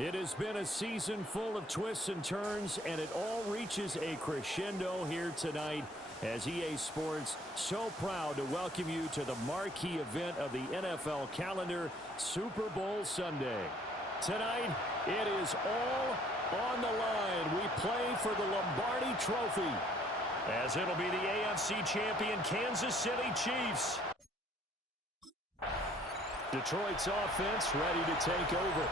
It has been a season full of twists and turns, and it all reaches a crescendo here tonight as EA Sports so proud to welcome you to the marquee event of the NFL calendar, Super Bowl Sunday. Tonight, it is all on the line. We play for the Lombardi Trophy, as it'll be the AFC champion Kansas City Chiefs. Detroit's offense ready to take over.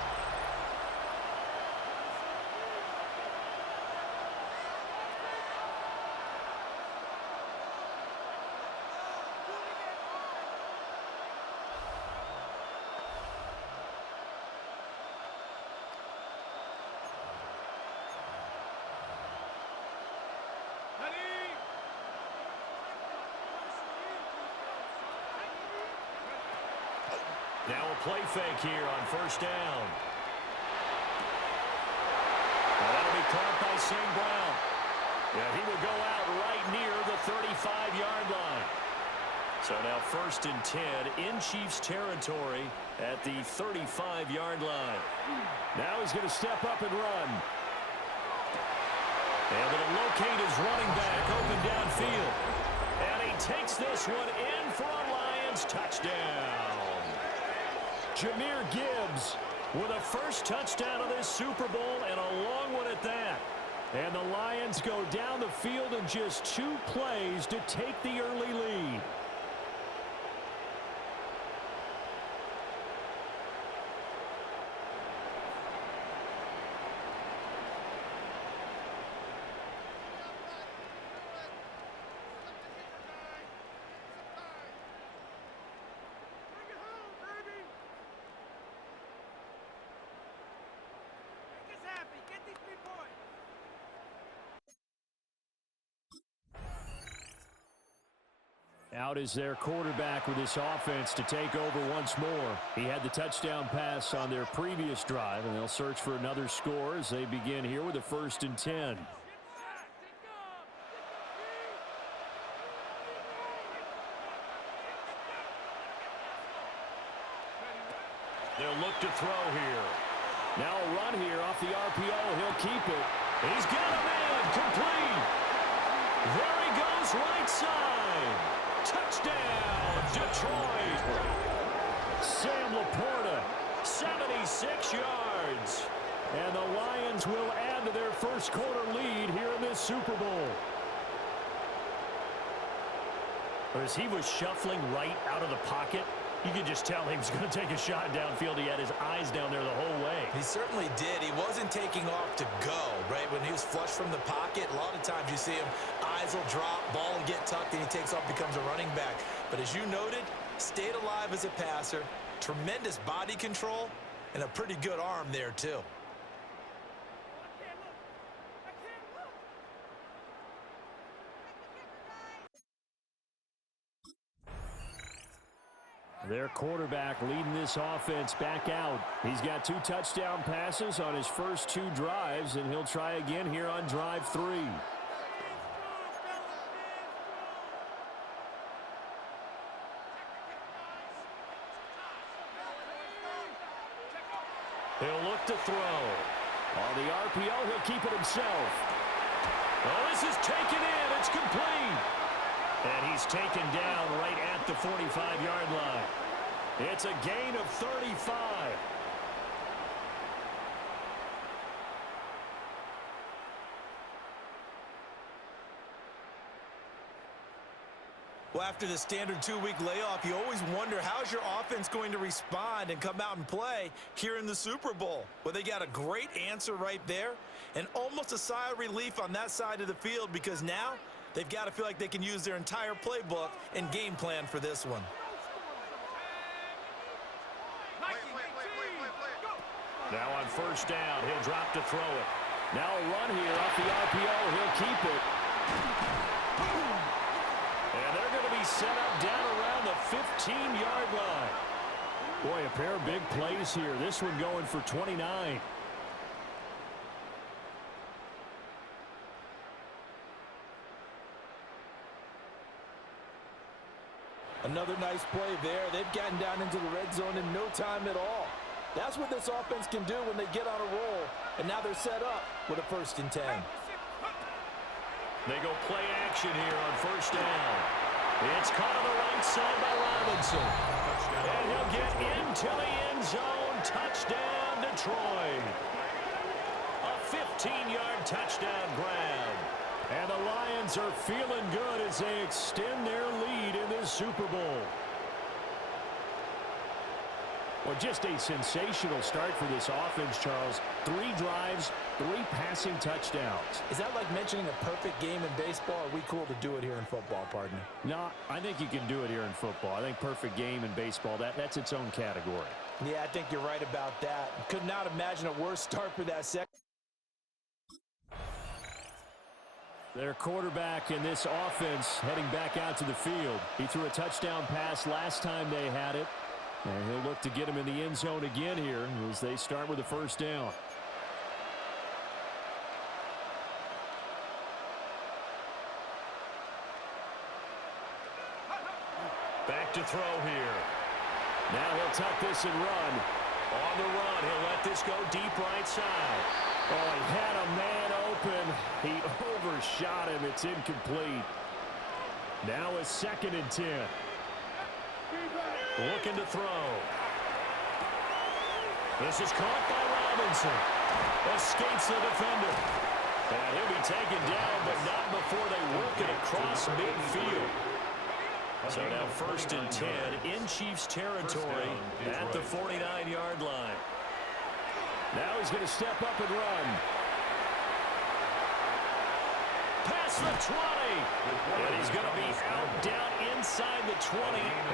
Now a play fake here on first down. Well, that'll be caught by St. Brown. Yeah, he will go out right near the 35-yard line. So now 1st and 10 in Chiefs territory at the 35-yard line. Now he's going to step up and run. Able to locate his running back open downfield. And he takes this one in for a Lions touchdown. Jahmyr Gibbs with a first touchdown of this Super Bowl, and a long one at that. And the Lions go down the field in just 2 plays to take the early lead. Out is their quarterback with this offense to take over once more. He had the touchdown pass on their previous drive, and they'll search for another score as they begin here with a 1st and 10. They'll look to throw here. Now a run here off the RPO. He'll keep it. He's got a man complete. There he goes right side. Touchdown, Detroit. Sam Laporta, 76 yards. And the Lions will add to their first quarter lead here in this Super Bowl. As he was shuffling right out of the pocket, you could just tell he was going to take a shot downfield. He had his eyes down there the whole way. He certainly did. He wasn't taking off to go, right? When he was flush from the pocket, a lot of times you see him, eyes will drop, ball will get tucked, and he takes off, becomes a running back. But as you noted, stayed alive as a passer, tremendous body control, and a pretty good arm there, too. Their quarterback leading this offense back out. He's got 2 touchdown passes on his first 2 drives, and he'll try again here on drive 3. He'll look to throw. On the RPO, he'll keep it himself. Oh, this is taken in. It's complete. And he's taken down right at the 45-yard line. It's a gain of 35. Well, after the standard 2-week layoff, you always wonder how's your offense going to respond and come out and play here in the Super Bowl. Well, they got a great answer right there and almost a sigh of relief on that side of the field because now they've got to feel like they can use their entire playbook and game plan for this one. Now on first down, he'll drop to throw it. Now a run here off the RPO. He'll keep it. And they're going to be set up down around the 15-yard line. Boy, a pair of big plays here. This one going for 29. Another nice play there. They've gotten down into the red zone in no time at all. That's what this offense can do when they get on a roll. And now they're set up with a 1st and 10. They go play action here on 1st down. It's caught on the right side by Robinson. And he'll get into the end zone. Touchdown, Detroit. A 15-yard touchdown grab. And the Lions are feeling good as they extend their lead in this Super Bowl. Well, just a sensational start for this offense, Charles. 3 drives, 3 passing touchdowns. Is that like mentioning a perfect game in baseball? Or are we cool to do it here in football, partner? No, I think you can do it here in football. I think perfect game in baseball, that's its own category. Yeah, I think you're right about that. Could not imagine a worse start for that second. Their quarterback in this offense heading back out to the field. He threw a touchdown pass last time they had it. And he'll look to get him in the end zone again here as they start with a 1st down. Back to throw here. Now he'll tuck this and run. On the run, he'll let this go deep right side. Oh, he had a man open. He overshot him. It's incomplete. Now a 2nd and 10. Looking to throw. This is caught by Robinson. Escapes the defender. And he'll be taken down, but not before they work it across midfield. So now 1st and 10 in Chiefs territory at the 49-yard line. Now he's going to step up and run. Past the 20. And he's going to be out down inside the 20.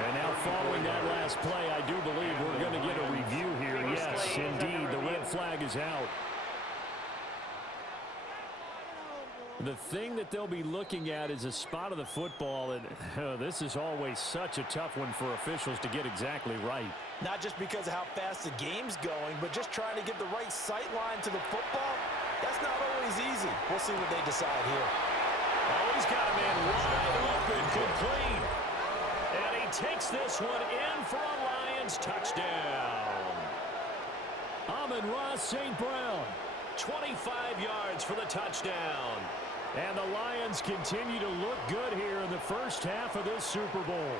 And now following that last play, I do believe we're going to get a review here. Yes, indeed, the red flag is out. The thing that they'll be looking at is a spot of the football, and this is always such a tough one for officials to get exactly right. Not just because of how fast the game's going, but just trying to get the right sight line to the football. That's not always easy. We'll see what they decide here. Oh, he's got a man wide open, complete. And he takes this one in for a Lions touchdown. Amon-Ra St. Brown, 25 yards for the touchdown. And the Lions continue to look good here in the first half of this Super Bowl.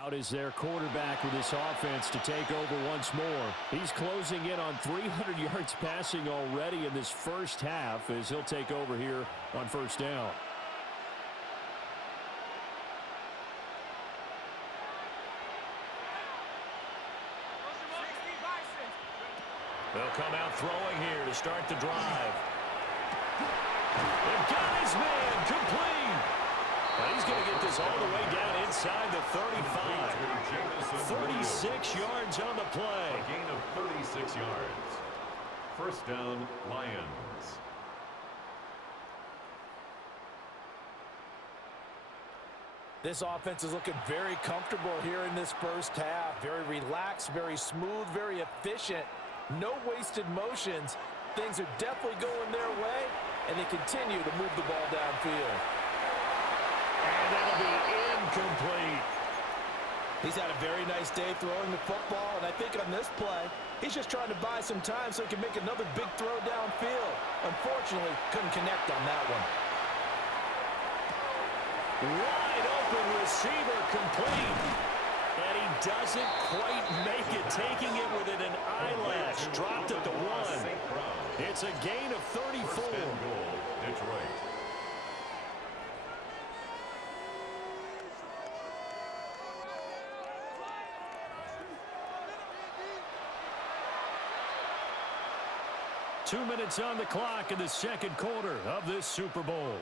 Out is their quarterback with this offense to take over once more. He's closing in on 300 yards passing already in this first half as he'll take over here on 1st down. They'll come out throwing here to start the drive. They've got his man complete. And he's going to get this all the way down inside the 35. 36 yards on the play. A gain of 36 yards. 1st down, Lions. This offense is looking very comfortable here in this first half. Very relaxed, very smooth, very efficient. No wasted motions. Things are definitely going their way, and they continue to move the ball downfield. And that'll be incomplete. He's had a very nice day throwing the football, and I think on this play, he's just trying to buy some time so he can make another big throw downfield. Unfortunately, couldn't connect on that one. Wide open receiver complete. And he doesn't quite make it, taking it within an eyelash. Dropped at the 1. It's a gain of 34. First and goal, Detroit. Two minutes on the clock in the second quarter of this Super Bowl.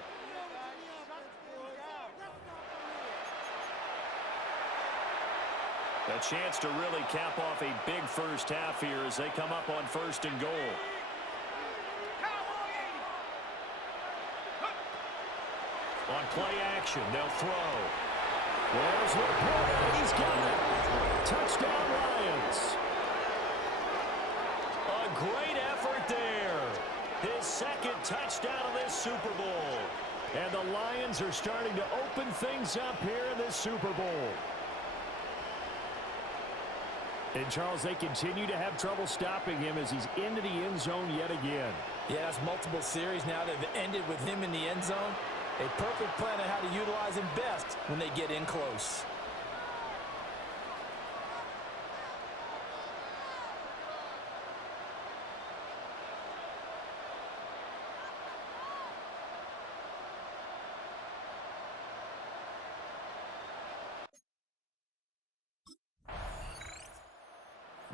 A chance to really cap off a big first half here as they come up on 1st and goal. play action. They'll throw. There's Laporta. He's got it. Touchdown, Lions. A great effort there. His second touchdown of this Super Bowl. And the Lions are starting to open things up here in this Super Bowl. And, Charles, they continue to have trouble stopping him as he's into the end zone yet again. Yeah, that's multiple series now that have ended with him in the end zone. A perfect plan on how to utilize him best when they get in close.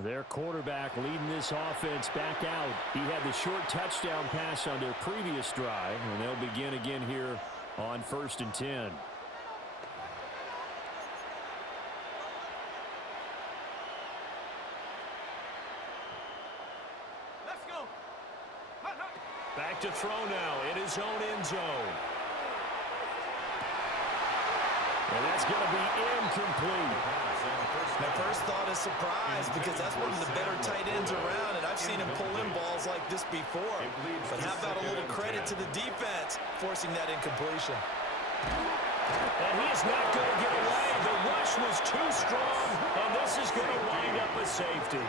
Their quarterback leading this offense back out. He had the short touchdown pass on their previous drive, and they'll begin again here on 1st and 10. Let's go. Back to throw now in his own end zone. And that's going to be incomplete. My first thought is surprise because that's one of the better tight ends around, and I've seen him pull in balls like this before. But how about a little credit to the defense forcing that incompletion? And he is not going to get away. The rush was too strong, and this is going to wind up a safety.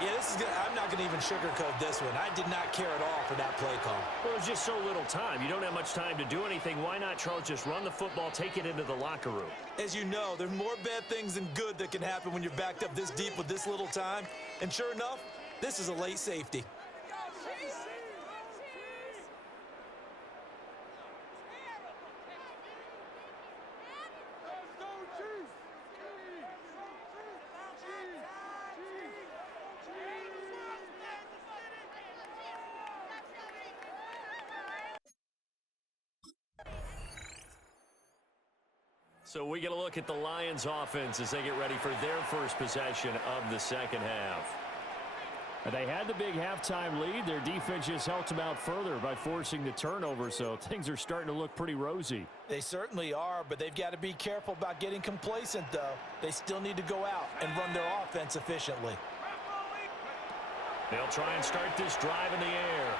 Yeah, I'm not going to even sugarcoat this one. I did not care at all for that play call. Well, there's just so little time. You don't have much time to do anything. Why not, Charles, just run the football, take it into the locker room? As you know, there's more bad things than good that can happen when you're backed up this deep with this little time. And sure enough, this is a late safety. So we get a look at the Lions offense as they get ready for their first possession of the second half. They had the big halftime lead. Their defense just helped them out further by forcing the turnover, so things are starting to look pretty rosy. They certainly are, but they've got to be careful about getting complacent, though. They still need to go out and run their offense efficiently. They'll try and start this drive in the air.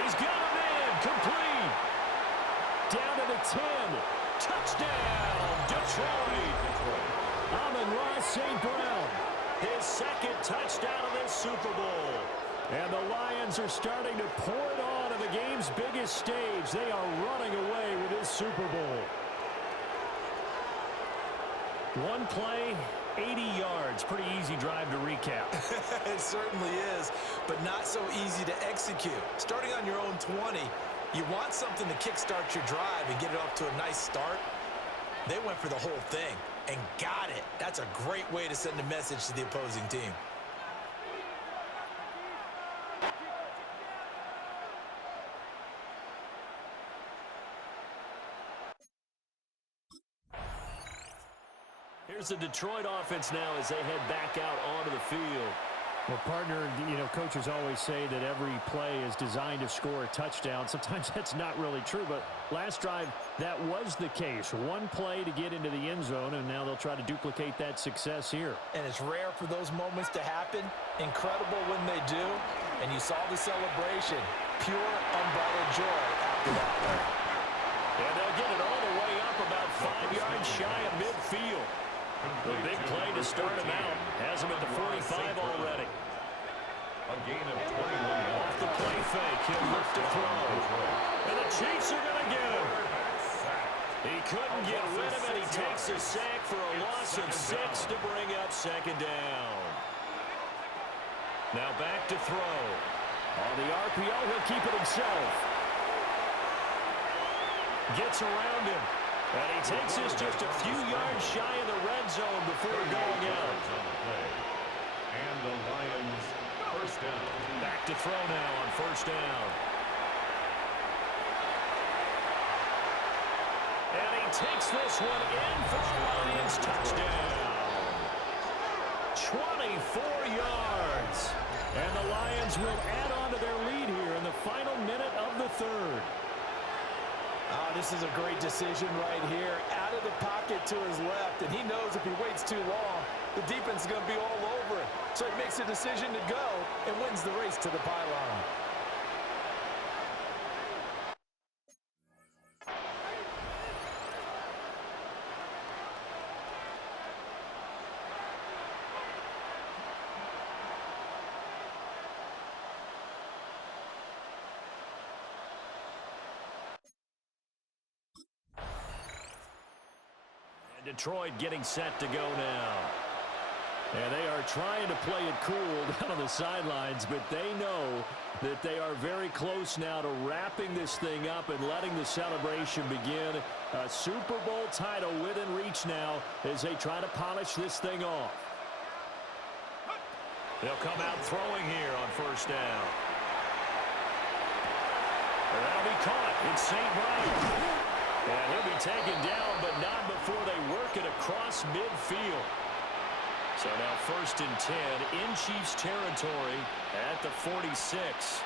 He's got him in, complete. Down to the 10. Touchdown, Detroit. Amon-Ra St. Brown. His second touchdown of this Super Bowl. And the Lions are starting to pour it on the game's biggest stage. They are running away with this Super Bowl. One play, 80 yards. Pretty easy drive to recap. It certainly is, but not so easy to execute. Starting on your own 20, you want something to kickstart your drive and get it off to a nice start. They went for the whole thing and got it. That's a great way to send a message to the opposing team. Here's the Detroit offense now as they head back out onto the field. Well, partner, coaches always say that every play is designed to score a touchdown. Sometimes that's not really true, but last drive, that was the case. One play to get into the end zone, and now they'll try to duplicate that success here. And it's rare for those moments to happen. Incredible when they do. And you saw the celebration. Pure, unbridled joy after that one. And they'll get it all the way up about 5 yards shy of midfield. The big play to start him out has him at the 45 already. A gain of 21 yards. Off the play fake, he'll look to throw. And the Chiefs are going to get him. He couldn't get rid of it. He takes a sack for a loss of 6 to bring up second down. Now back to throw. On the RPO, he'll keep it himself. Gets around him. And he takes this just a few yards shy of the red zone before going out. And the Lions first down. Back to throw now on first down. And he takes this one in for a Lions touchdown. 24 yards. And the Lions will add on to their lead here in the final minute of the third. This is a great decision right here. Out of the pocket to his left, and he knows if he waits too long, the defense is going to be all over it. So he makes a decision to go and wins the race to the pylon. Detroit getting set to go now. And they are trying to play it cool down on the sidelines, but they know that they are very close now to wrapping this thing up and letting the celebration begin. A Super Bowl title within reach now as they try to polish this thing off. They'll come out throwing here on first down. That'll be caught. It's St. Brown. And he'll be taken down, but not before they work it across midfield. So now 1st and 10 in Chiefs territory at the 46.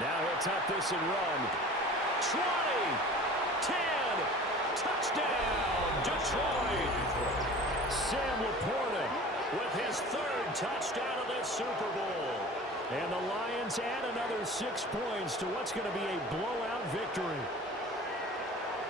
Now he'll tuck this and run. 20, 10, touchdown, Detroit. Sam Laporta with his 3rd touchdown of this Super Bowl. And the Lions add another 6 points to what's going to be a blowout victory.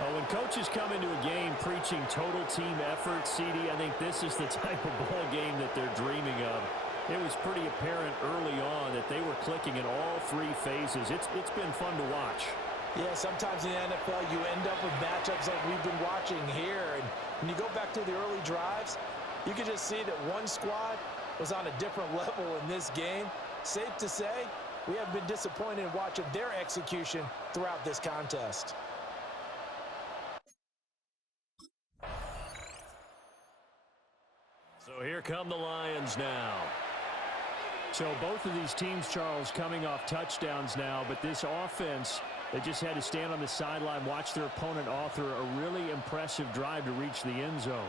When coaches come into a game preaching total team effort, CD, I think this is the type of ball game that they're dreaming of. It was pretty apparent early on that they were clicking in all 3 phases. It's been fun to watch. Yeah, sometimes in the NFL you end up with matchups like we've been watching here. And when you go back to the early drives, you can just see that one squad was on a different level in this game. Safe to say, we have been disappointed in watching their execution throughout this contest. So here come the Lions now. So both of these teams, Charles, coming off touchdowns now, but this offense, they just had to stand on the sideline, watch their opponent author a really impressive drive to reach the end zone.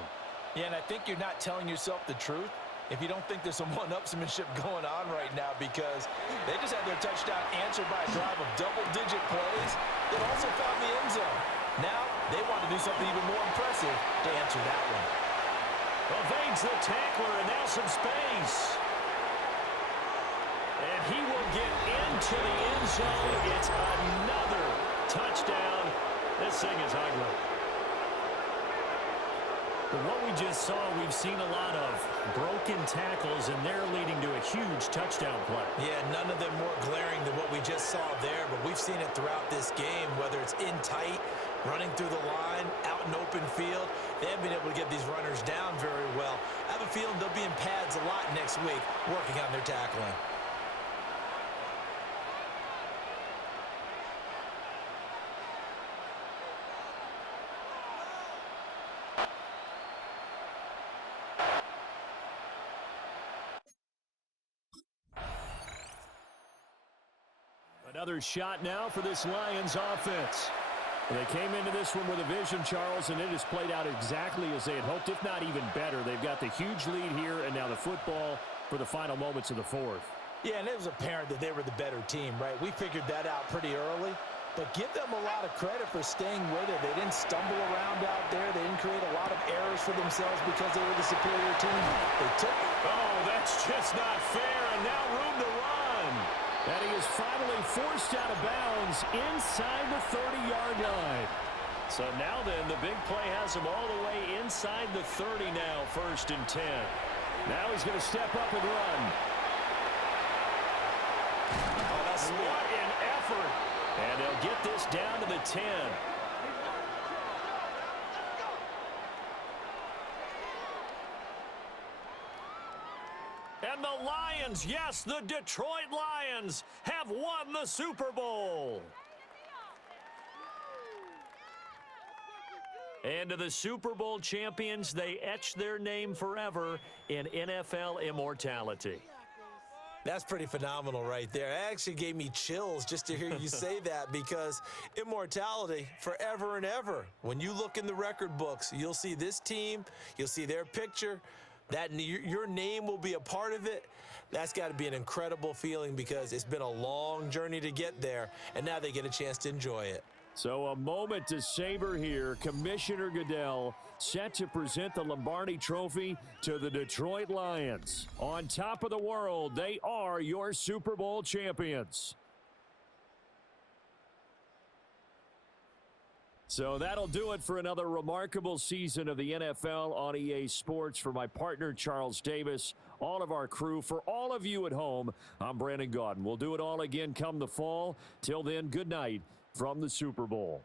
Yeah, and I think you're not telling yourself the truth if you don't think there's some one-upsmanship going on right now, because they just had their touchdown answered by a drive of double-digit plays that also found the end zone. Now they want to do something even more impressive to answer that one. Evades the tackler, and now some space. And he will get into the end zone. It's another touchdown. This thing is ugly. But what we just saw, we've seen a lot of broken tackles, and they're leading to a huge touchdown play. Yeah, none of them more glaring than what we just saw there, but we've seen it throughout this game, whether it's in tight, running through the line, out in open field. They haven't been able to get these runners down very well. I have a feeling they'll be in pads a lot next week working on their tackling. Another shot now for this Lions offense. They came into this one with a vision, Charles, and it has played out exactly as they had hoped, if not even better. They've got the huge lead here, and now the football for the final moments of the 4th. Yeah, and it was apparent that they were the better team, right? We figured that out pretty early. But give them a lot of credit for staying with it. They didn't stumble around out there. They didn't create a lot of errors for themselves because they were the superior team. They took it. Oh, that's just not fair, and now room to run. And he is finally forced out of bounds inside the 30-yard line. So now then, the big play has him all the way inside the 30 now, 1st and 10. Now he's going to step up and run. Oh, that's what an effort. And they'll get this down to the 10. And the Lions, yes, the Detroit Lions have won the Super Bowl. And to the Super Bowl champions, they etch their name forever in NFL immortality. That's pretty phenomenal right there. It actually gave me chills just to hear you say that, because immortality forever and ever. When you look in the record books, you'll see this team, you'll see their picture, that your name will be a part of it. That's got to be an incredible feeling, because it's been a long journey to get there, and now they get a chance to enjoy it. So a moment to savor here. Commissioner Goodell set to present the Lombardi Trophy to the Detroit Lions. On top of the world, they are your Super Bowl champions. So that'll do it for another remarkable season of the NFL on EA Sports. For my partner, Charles Davis, all of our crew, for all of you at home, I'm Brandon Gaudin. We'll do it all again come the fall. Till then, good night from the Super Bowl.